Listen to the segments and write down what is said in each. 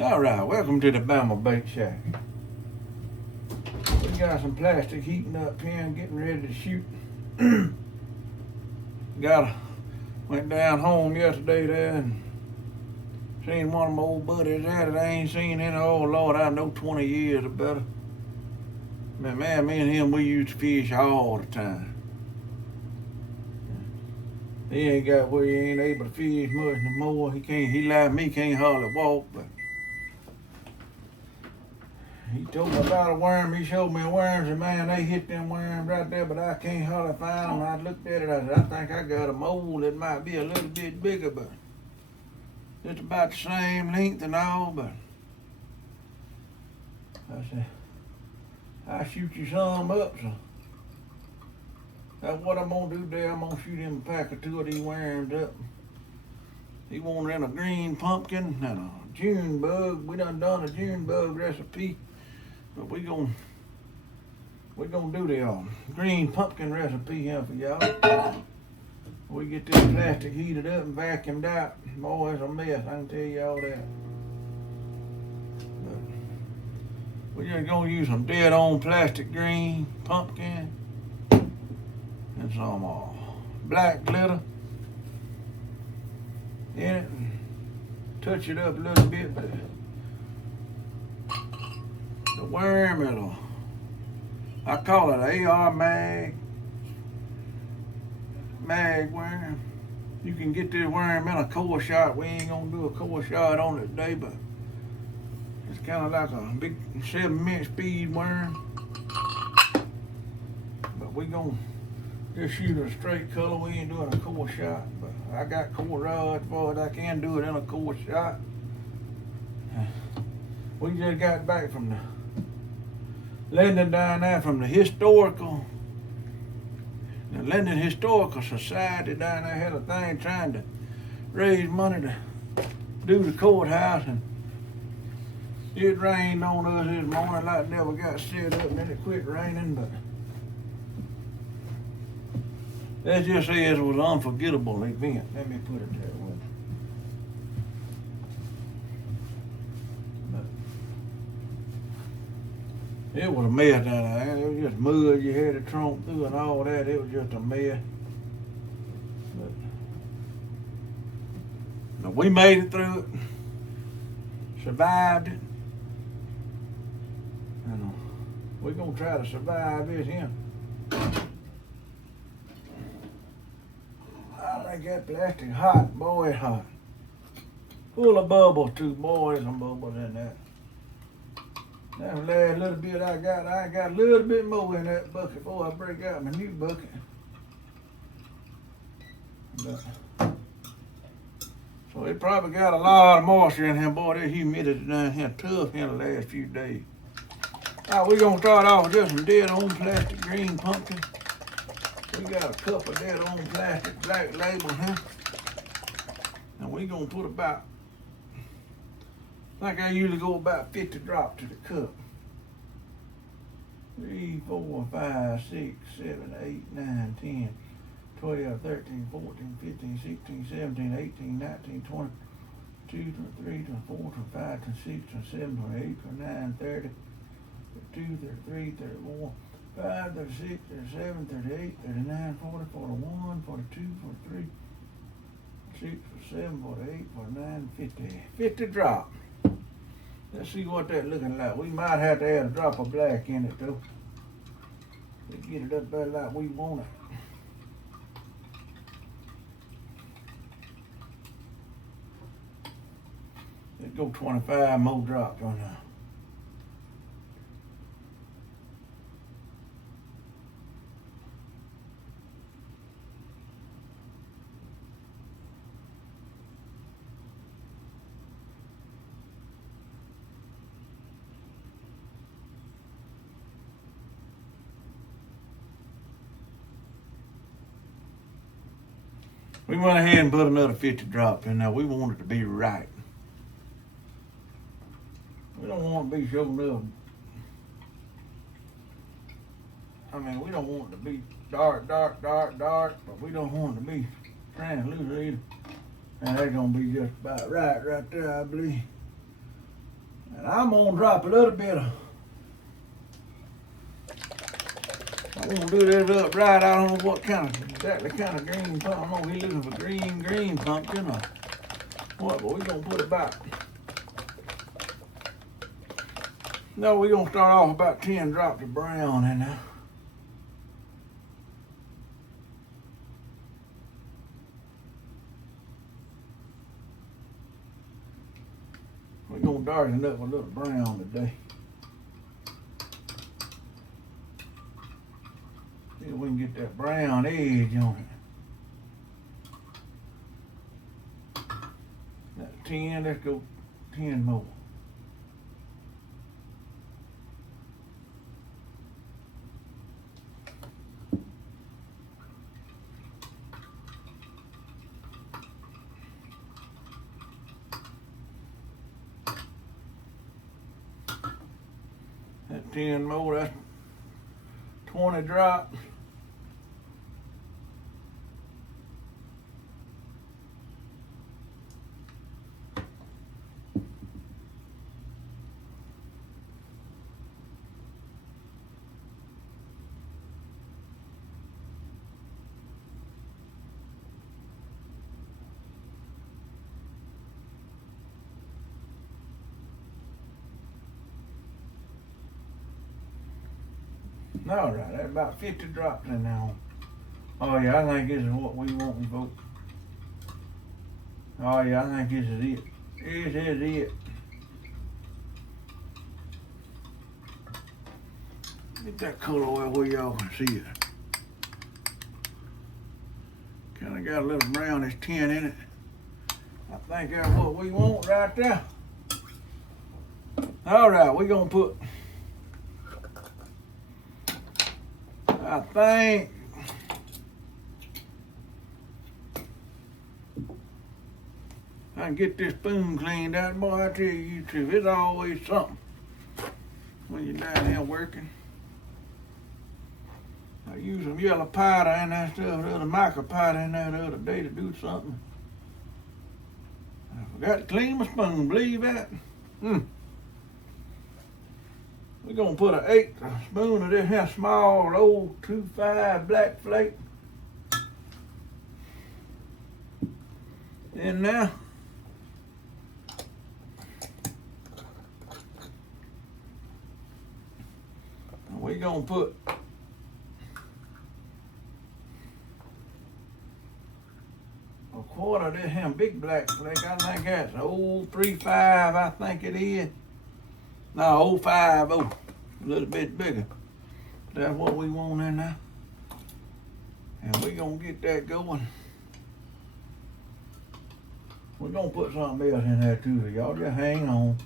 All right, welcome to the Bama Bake Shack. We got some plastic heating up here and getting ready to shoot. Went down home yesterday there and seen one of my old buddies there that I ain't seen in, oh Lord, I know 20 years or better. Man, me and him, we used to fish all the time. He ain't got where he ain't able to fish much no more. He like me, can't hardly walk, but he told me about a worm. He showed me worms, and man, they hit them worms right there, but I can't hardly find them. I looked at it, I said, I think I got a mole that might be a little bit bigger, but just about the same length and all, but I said, I'll shoot you some up, so that's what I'm gonna do there. I'm gonna shoot him a pack or two of these worms up. He wanted in a green pumpkin and a June bug. We done a June bug recipe, but we gonna do the green pumpkin recipe here for y'all. We get this plastic heated up and vacuumed out. Boy, it's a mess, I can tell y'all that. But we're just gonna use some dead on plastic green pumpkin and some black glitter in it and touch it up a little bit. The worm, I call it AR mag worm. You can get this worm in a core shot. We ain't gonna do a core shot on it today, but it's kind of like a big 7-minute speed worm. But we gonna just shoot a straight color. We ain't doing a core shot, but I got core rods for it. I can do it in a core shot. We just got back from the Linden down there from the Linden Historical Society down there had a thing trying to raise money to do the courthouse, and it rained on us this morning like it never got set up, and then it quit raining, but that just says it was an unforgettable event. Let me put it that way. It was a mess down there. It was just mud you had to tromp through and all that. It was just a mess. But we made it through it. Survived it. And we're going to try to survive this here. I think that plastic hot. Boy, it's hot. Full of bubbles too. Boy, there's some bubbles in that. That last little bit I got a little bit more in that bucket before I break out my new bucket. But, so it probably got a lot of moisture in here. Boy, that humidity down here tough in the last few days. All right, we're going to start off with just some dead on plastic green pumpkin. We got a cup of dead on plastic black label here. And we're going to put about, I usually go about 50 drops to the cup. 3, 4, 5, 6, 7, 8, 9, 10, 12, 13, 14, 15, 16, 17, 18, 19, 20, 22, 23, 24, 25, 26, 27, 28, 29, 30, 32, 33, 34, 35, 36, 37, 38, 39, 40, 41, 42, 43, 46, 47, 48, 49, 50. 50 drops. Let's see what that's looking like. We might have to add a drop of black in it though. To get it up there like we want it. Let's go 25 more drops on there. We went ahead and put another 50 drops in there. We want it to be right. We don't want it to be showing up. I mean, we don't want it to be dark, but we don't want it to be translucent either. And that's gonna be just about right there, I believe. And I'm gonna drop a little bit of, I'm gonna do this up right. I don't know what exactly kind of green pumpkin. I don't know if he's looking for green pumpkin or what, but we're gonna put about, no, we're gonna start off about 10 drops of brown in there. We're gonna darken it up with a little brown today. See if we can get that brown edge on it. That's 10, let's go 10 more. That's 10 more, that's 20 drops. All right, that's about 50 drops in now. Oh yeah, I think this is what we want, folks. Oh yeah, I think this is it. This is it. Get that color oil where y'all can see it. Kinda got a little brownish tint in it. I think that's what we want right there. All right, we're gonna put, I think, I can get this spoon cleaned out. Boy, I tell you, YouTube, it's always something when you're down here working. I used some yellow powder and that stuff, the other mica powder in there the other day to do something. I forgot to clean my spoon, believe that? We're gonna put an 1/8 spoon of this here small old 2-5 black flake in there. And we're gonna put a quarter of this here big black flake. I think that's old 3-5, I think it is. No, old 5-0, a little bit bigger. That's what we want in there. And we're gonna get that going. We're gonna put something else in there too, so y'all just hang on.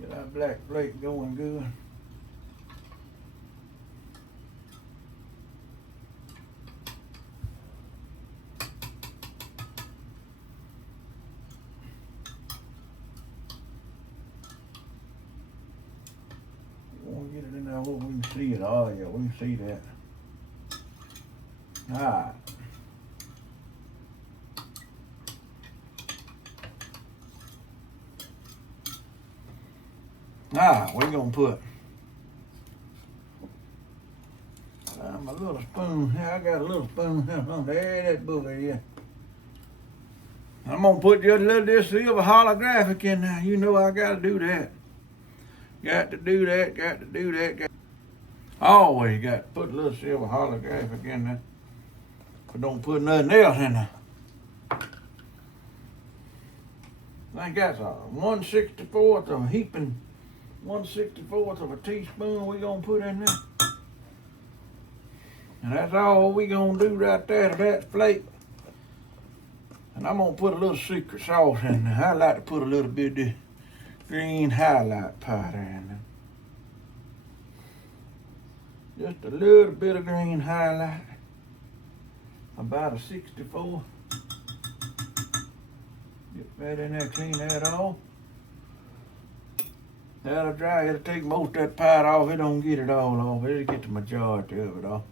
Get our black flake going good. Get it in there where we can see it. Oh yeah, we can see that. Alright. Now we're gonna put my little spoon here. I got a little spoon here. There that booger here. I'm gonna put just a little this silver holographic in there. You know I gotta do that. Got to do that, got to do that. Always got to put a little silver holographic in there. But don't put nothing else in there. I think that's a 1/64 of a heaping, 1/64 of a teaspoon we gonna put in there. And that's all we gonna do right there to that flake. And I'm gonna put a little secret sauce in there. I like to put a little bit of this green highlight powder in there. Just a little bit of green highlight. About a 64. Get that in there, clean that off. That'll dry. It'll take most of that powder off. It don't get it all off. It'll get the majority of it off.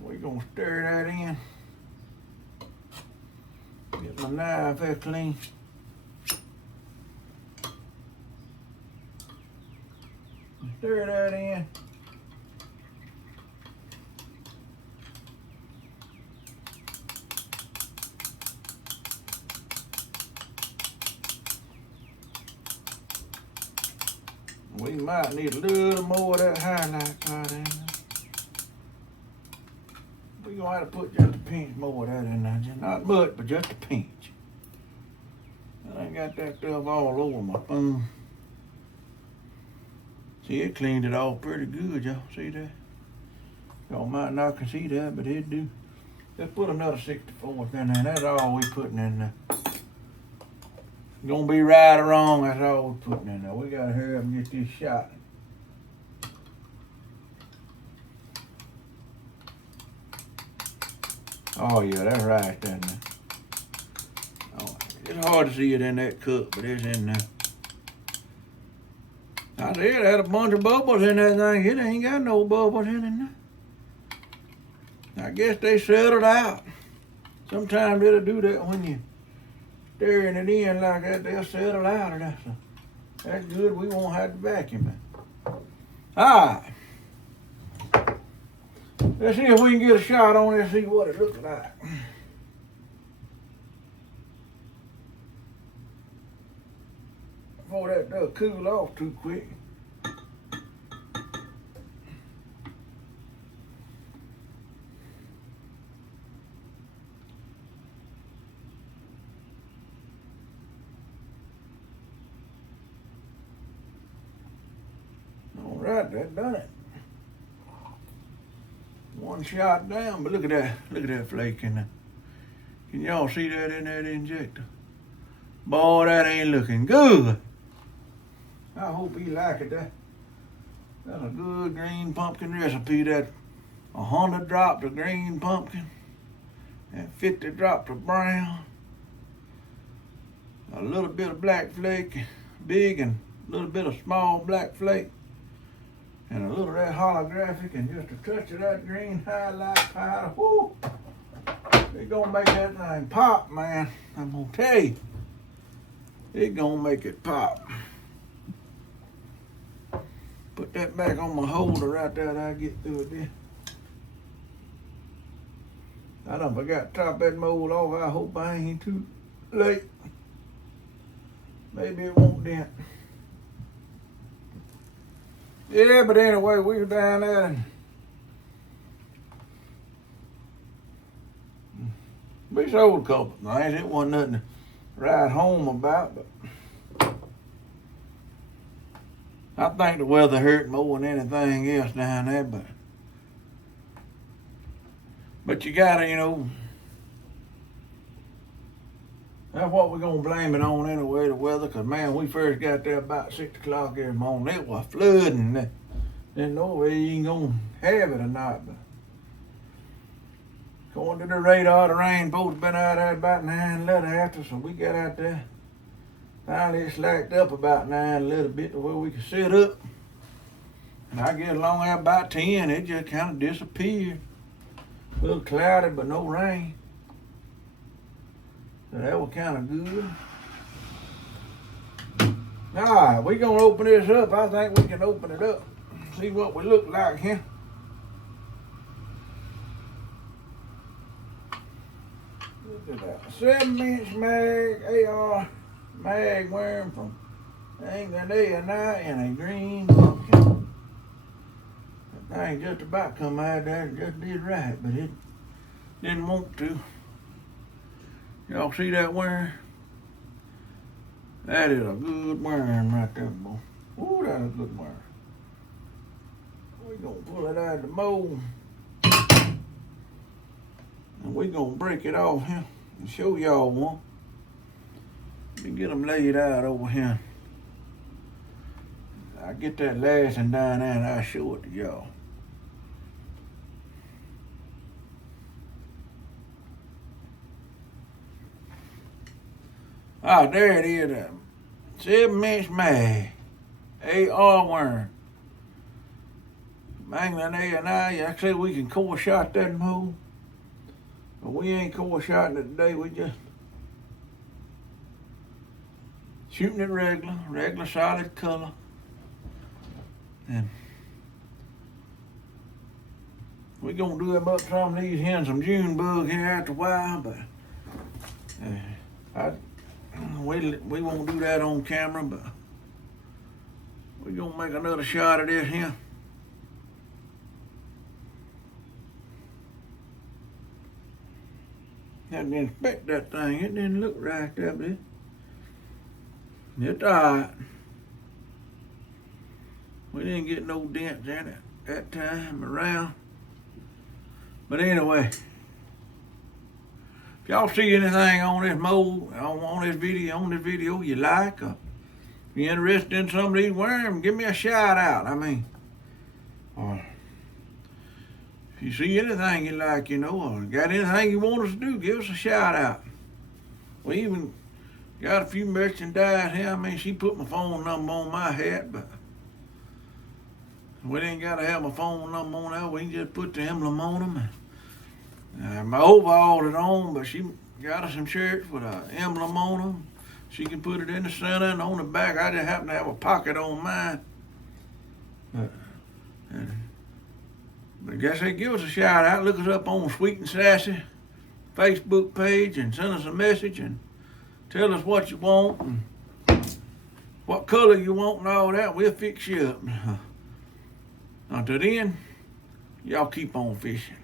We're gonna stir that in. Get Get my knife there clean. Stir that in. We might need a little more of that highlight powder in there. We're going to have to put just a pinch more of that in there. Not much, but just a pinch. I ain't got that stuff all over my spoon. See, it cleaned it off pretty good, y'all. See that? Y'all might not can see that, but it do. Let's put another 64th in there. That's all we putting in there. Gonna be right or wrong, that's all we're putting in there. We gotta hurry up and get this shot. Oh yeah, that's right there. Oh, it's hard to see it in that cup, but it's in there. I said it had a bunch of bubbles in that thing. It ain't got no bubbles in there. I guess they settled out. Sometimes it'll do that when you stirring it in like that, they'll settle out of that. So that's good. We won't have to vacuum it. All right. Let's see if we can get a shot on it and see what it looks like. Before that does cool off too quick. All right, that done it. One shot down, but look at that flake in there. Can y'all see that in that injector? Boy, that ain't looking good. I hope he like it. That's a good green pumpkin recipe. That 100 drops of green pumpkin and 50 drops of brown. A little bit of black flake, big, and a little bit of small black flake. And a little of that holographic and just a touch of that green highlight powder. Whoo! It's gonna make that thing pop, man. I'm gonna tell you. It's gonna make it pop. Put that back on my holder right there that I get through it there. I done forgot to top that mold off. I hope I ain't too late. Maybe it won't dent. Yeah, but anyway, we were down there and we sold a couple of things. It wasn't nothing to write home about, but I think the weather hurt more than anything else down there, but you gotta, that's what we're gonna blame it on anyway, the weather, cause man, we first got there about 6 o'clock every morning. It was flooding. Didn't know whether you ain't gonna have it or not, but according to the radar, the rain supposed to been out there about 9:11 after, so we got out there. Finally, it slacked up about 9 a little bit to where we could sit up. And I guess along at about 10, it just kind of disappeared. A little cloudy, but no rain. So that was kind of good. All right, we're going to open this up. I think we can open it up. See what we look like here. Look at that. 7-inch mag, AR mag worm from England, A&I, and a green pumpkin. That thing just about come out there and just did right, but it didn't want to. Y'all see that worm? That is a good worm right there, boy. Ooh, that's a good worm. We're gonna pull it out of the mold. And we're gonna break it off here and show y'all one. Let me get them laid out over here. I get that last one down there and I'll show it to y'all. Ah, there it is. 7-inch mag. AR worm. England A&I. I said we can core shot that mold. But we ain't core shotting it today. We just shooting it regular solid color. And we're gonna do them up some of these here and some June bug here after a while, but we won't do that on camera, but we're gonna make another shot of this here. Had to inspect that thing. It didn't look right there, but it's alright. We didn't get no dents in it that time around. But anyway, if y'all see anything on this mold, on this video you like, or if you're interested in some of these worms, give me a shout out. I mean, or if you see anything you like, or got anything you want us to do, give us a shout out. We even got a few merchandise here. I mean, she put my phone number on my hat, but we ain't gotta have my phone number on there. We can just put the emblem on them. My overall is on, but she got us some shirts with an emblem on them. She can put it in the center and on the back. I just happen to have a pocket on mine. But I guess they give us a shout out. Look us up on Sweet and Sassy Facebook page and send us a message and tell us what you want and what color you want and all that. We'll fix you up. Until then, y'all keep on fishing.